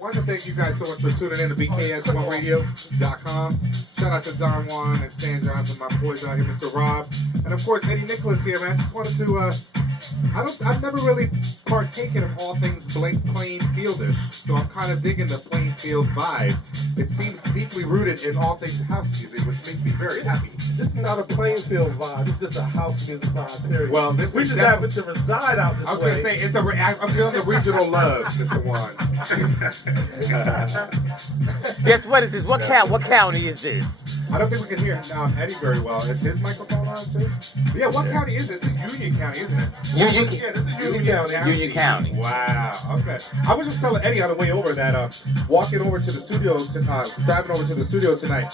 wanted to thank you guys so much for tuning in to Bks1Radio.com. Shout out to Don Juan and Stan Johnson, my boys out here, Mr. Rob, and of course Eddie Nicholas here, man. Just wanted to, I've never really partaken of all things plain fieldish, so I'm kind of digging the plain field vibe. It seems deeply rooted in all things house music, which makes me very happy. This is not a plain field vibe. It's just a house music vibe. Period. Well, we just happen to reside out this way. I was going to say I'm feeling the regional love, Mr. Juan. Guess what is this? What county is this? I don't think we can hear Eddie very well. Is his microphone on too? But yeah, what county is this? It's Union County, isn't it? Yeah, this is Union County. Union County. Wow. Okay. I was just telling Eddie on the way over that walking over to the studio, driving over to the studio tonight.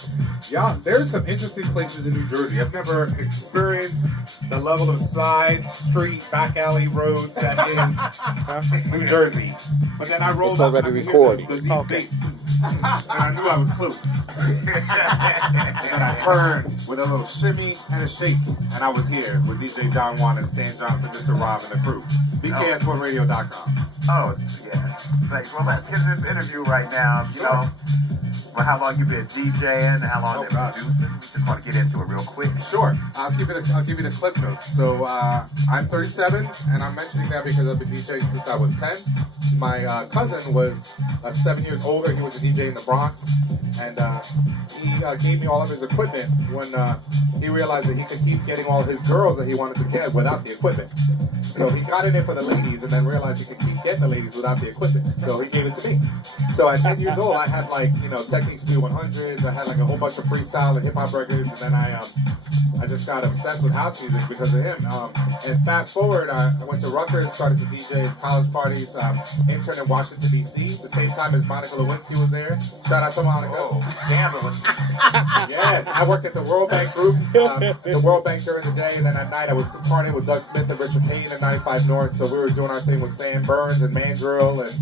Yeah, there's some interesting places in New Jersey. I've never experienced the level of side street, back alley roads that is New Jersey. But then I rolled up and I could hear the deep bass. And I knew I was close. And then I turned with a little shimmy and a shake, and I was here with DJ Don Juan and Stan Johnson, Mr. Rob, and the crew. Bks1Radio.com. Oh, yes. Thanks. Well, let's get this interview right now. You know, well, how long you been DJing? How long been producing? We just want to get into it real quick. Sure. I'll give you the clip notes. So I'm 37, and I'm mentioning that because I've been DJing since I was 10. My cousin was 7 years older. He was a DJ in the Bronx, and he gave me all of his equipment when he realized that he could keep getting all his girls that he wanted to get without the equipment. So he got in it for the ladies and then realized he could keep getting the ladies without the equipment. So he gave it to me. So at 10 years old, I had Techniques P100s. I had like a whole bunch of freestyle and hip hop records. And then I just got obsessed with house music because of him. And fast forward, I went to Rutgers, started to DJ at college parties, interned in Washington, D.C. the same time as Monica Lewinsky was there. Shout out to Monica. Oh, scandalous. Yes, I worked at the World Bank group, the World Bank during the day, and then at night I was partying with Doug Smith and Richard Payne at 95 North, so we were doing our thing with Sam Burns and Mandrill and,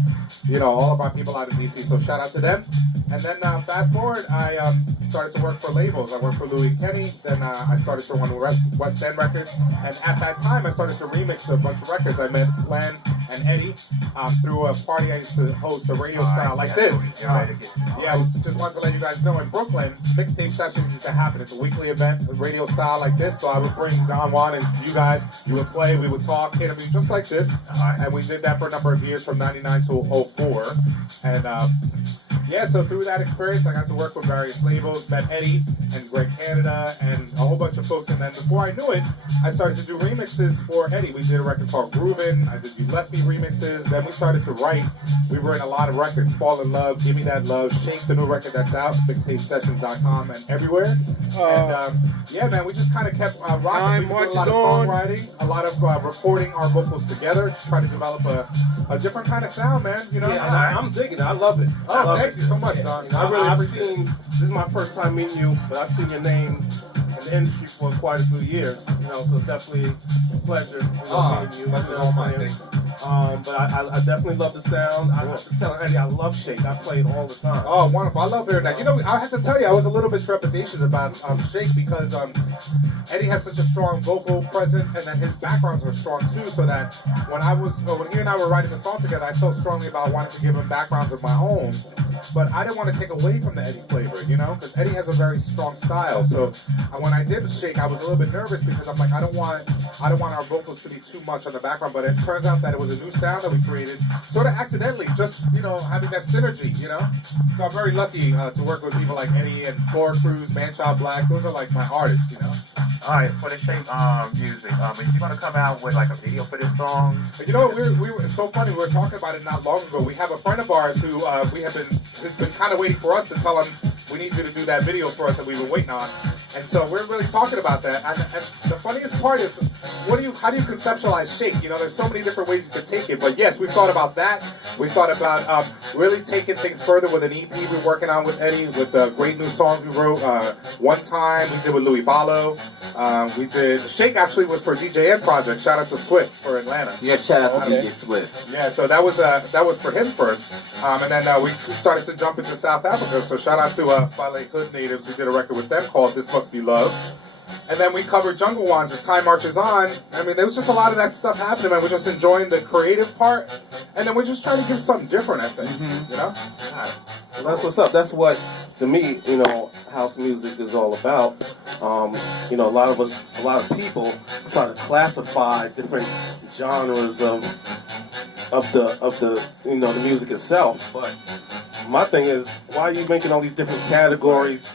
all of our people out in D.C., so shout out to them. And then fast forward, I started to work for labels. I worked for Louis Kenny, then I started to run West End Records, and at that time I started to remix a bunch of records. I met Glenn and Eddie through a party I used to host, a radio style like this. I just wanted to let you guys know, in Brooklyn, mixtape sessions used to happen. It's a weekly event, a radio style like this, so I would bring Don Juan and you guys, you would play, we would talk, interview just like this, and we did that for a number of years from 99 to 04, and so through that experience, I got to work with various labels, met Eddie and Greg Canada and a whole bunch of folks. And then before I knew it, I started to do remixes for Eddie. We did a record called Groovin'. I did You Left Me remixes. Then we started to write. We've written a lot of records. Fall in Love, Give Me That Love, Shake, the new record that's out, mixtapesessions.com and everywhere. Man, we just kind of kept rocking. We did a lot of songwriting, a lot of recording our vocals together to try to develop a different kind of sound, man. I'm digging it. I love it. Thank you so much, Don. I've seen, this is my first time meeting you, but I've seen your name in the industry for quite a few years, so definitely a pleasure meeting you. Pleasure all mine. But I definitely love the sound. I'm telling Eddie, I love Shake. I play it all the time. Oh, wonderful. I love hearing that. I have to tell you, I was a little bit trepidatious about Shake because Eddie has such a strong vocal presence, and then his backgrounds were strong too, so that when he and I were writing the song together, I felt strongly about wanting to give him backgrounds of my own. But I didn't want to take away from the Eddie flavor, because Eddie has a very strong style. So when I did Shake, I was a little bit nervous because I'm like, I don't want our vocals to be too much on the background. But it turns out that it was a new sound that we created, sort of accidentally, just having that synergy, So I'm very lucky to work with people like Eddie and Cruz, Manchild Black. Those are like my artists, All right, for the Shake music, is you gonna come out with like a video for this song? We were, it's so funny. We were talking about it not long ago. We have a friend of ours who has been kind of waiting for us to tell him we need you to do that video for us that we've been waiting on. And so we're really talking about that. And the funniest part is, how do you conceptualize Shake? There's so many different ways you could take it. But yes, we thought about that. We thought about really taking things further with an EP we're working on with Eddie, with great new songs we wrote. One Time we did with Louis Ballo. We did Shake actually was for DJN Project. Shout out to Swift for Atlanta. Yes, shout out to DJ Swift. Yeah, so that was for him first, and then we started to jump into South Africa. So shout out to Fale Hood Natives. We did a record with them called This Must Be Love. And then we covered Jungle Ones as time marches on. I mean, there was just a lot of that stuff happening, and we're just enjoying the creative part. And then we're just trying to give something different, I think. You know? Well, that's what's up. That's what, to me, you know, house music is all about. You know, a lot of people try to classify different genres of the you know, the music itself. But my thing is, why are you making all these different categories?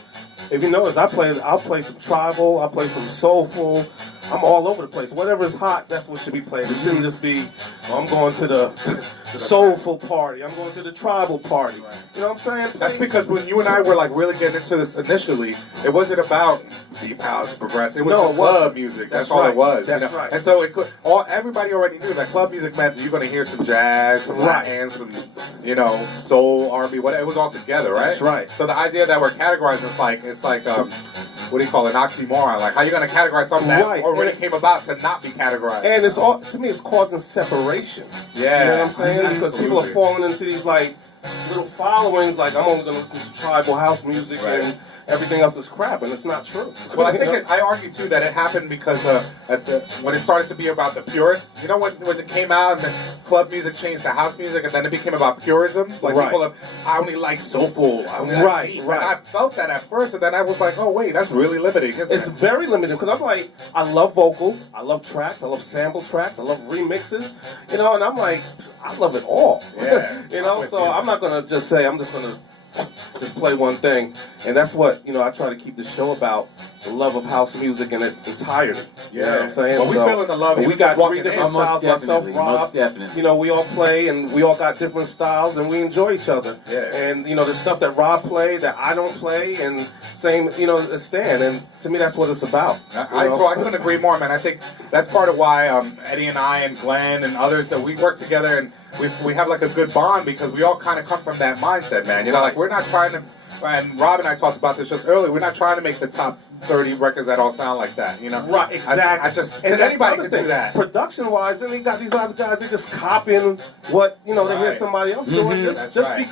If you notice, I'll play some tribal, I'll play some soulful. I'm all over the place. Whatever is hot, that's what should be played. It shouldn't just be, oh, I'm going to the soulful party, I'm going to the tribal party. You know what I'm saying? That's because when you and I were like really getting into this initially, it wasn't about deep house, progressive. It was just club music. That's all it was. That's you know? right. And so everybody already knew that club music meant you're going to hear some jazz, some Latin, some, you know, soul, R&B, whatever. It was all together, right? That's right. So the idea that we're categorizing it's like what do you call it? An oxymoron. Like how are you going to categorize something that already came about to not be categorized? And it's all, to me, it's causing separation. Yeah. You know what I'm saying? Because Absolutely. people are falling into these like little followings, like I'm only going to listen to tribal house music and everything else is crap, and it's not true. Well, I think I argue too that it happened because when it started to be about the purists, you know, when it came out and the club music changed to house music, and then it became about purism. Like people, I only like soulful, I only like deep. And I felt that at first, and then I was like, oh wait, that's really limiting. It's very limited because I'm like, I love vocals, I love tracks, I love sample tracks, I love remixes, you know, and I'm like, I love it all. Yeah. You know, so I'm not gonna just say I'm just gonna just play one thing, and that's what, you know, I try to keep the show about, the love of house music in its entirety. You know what I'm saying? Well, we feeling the love. We got 3 different styles. Myself, Rob, most definitely. you know, we all play, and we all got different styles, and we enjoy each other. Yeah. And you know, the stuff that Rob played that I don't play, and same, you know, Stan. And to me, that's what it's about. I couldn't agree more, man. I think that's part of why Eddie and I and Glenn and others, that we work together and we have like a good bond because we all kind of come from that mindset, man. You know, like we're not trying to, and Rob and I talked about this just earlier, we're not trying to make the top 30 records that all sound like that, you know? Right, exactly. I just, and anybody can do that. Production-wise, then they got these other guys, they just copying what, you know, they hear somebody else doing. Just be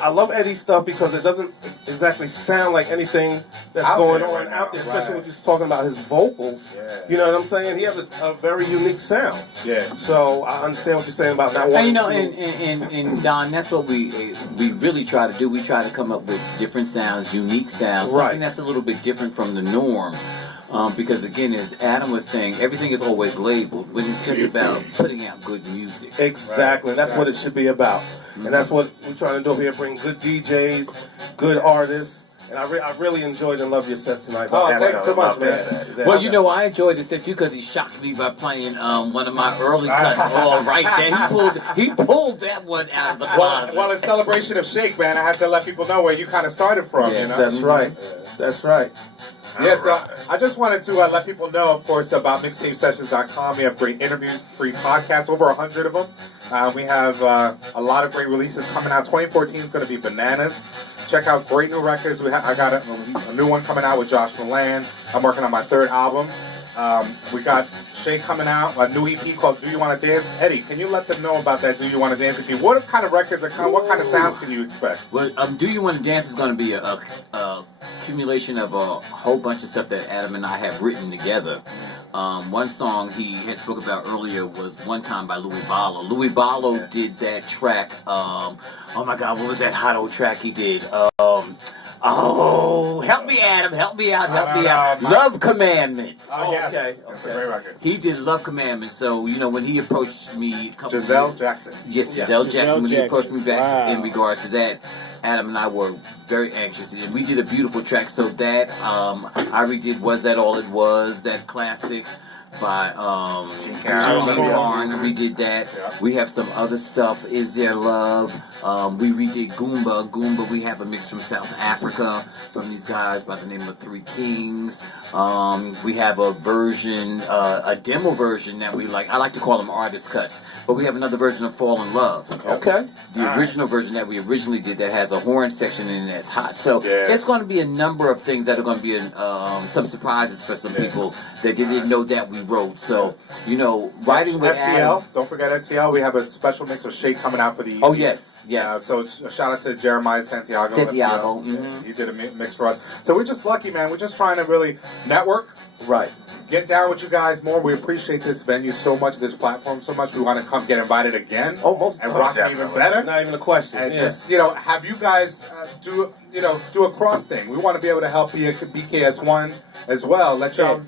I love Eddie's stuff because it doesn't exactly sound like anything that's going on out there, especially when he's talking about his vocals. Yeah. You know what I'm saying? He has a very unique sound. Yeah. So I understand what you're saying about not wanting and Don, that's what we really try to do. We try to come up with different sounds, unique sounds, something that's a little bit different from the norm. Because again, as Adam was saying, everything is always labeled when it's just about putting out good music. Exactly, and that's what it should be about. And that's what we're trying to do here, bring good DJs, good artists. And I really enjoyed and loved your set tonight. Oh, thanks so much, man. Well, you know, I enjoyed the set too because he shocked me by playing one of my early cuts. All right, there he pulled that one out of the closet. Well, in celebration of Shake, man, I have to let people know where you kind of started from. Yeah, you know? That's right. That's right. Yeah, so I just wanted to let people know, of course, about mixtapesessions.com. We have great interviews, free podcasts, over 100 of them. We have a lot of great releases coming out. 2014 is going to be bananas. Check out great new records. I got a new one coming out with Josh Milan. I'm working on my 3rd album. We got Shay coming out, a new EP called Do You Want to Dance? Eddie, can you let them know about that Do You Want to Dance EP? What kind of records what kind of sounds can you expect? Well, Do You Want to Dance is going to be a accumulation of a whole bunch of stuff that Adam and I have written together. One song he had spoke about earlier was One Time by Louis Ballo. Louis Ballo did that track. Oh my God, what was that hot old track he did? Oh, help me, Adam. Help me out. Love Commandments. Oh, yes. Okay. That's a great record. He did Love Commandments. So, you know, when he approached me... Giselle Jackson. Yes, Giselle Jackson. When he approached me back in regards to that, Adam and I were very anxious. And we did a beautiful track. So that, I redid Was That All It Was, that classic by Gene Carn. We did that. Yeah. We have some other stuff. Is There Love? We redid Goomba. We have a mix from South Africa from these guys by the name of Three Kings. We have a version, a demo version that we like. I like to call them artist cuts. But we have another version of Fall in Love. Okay. The original version that we originally did that has a horn section in it that's hot. So it's going to be a number of things that are going to be some surprises for some people that they didn't know that we wrote. So, you know, writing with FTL. Don't forget FTL. We have a special mix of Shake coming out for the EP. Oh, yes. Yes. So shout out to Jeremiah Santiago. Santiago. He did a mix for us. So we're just lucky, man. We're just trying to really network. Right. Get down with you guys more. We appreciate this venue so much, this platform so much. We want to come get invited again. Almost. And rock it even better. Not even a question. And just, have you guys do a cross thing. We want to be able to help BKS1 as well. Let y'all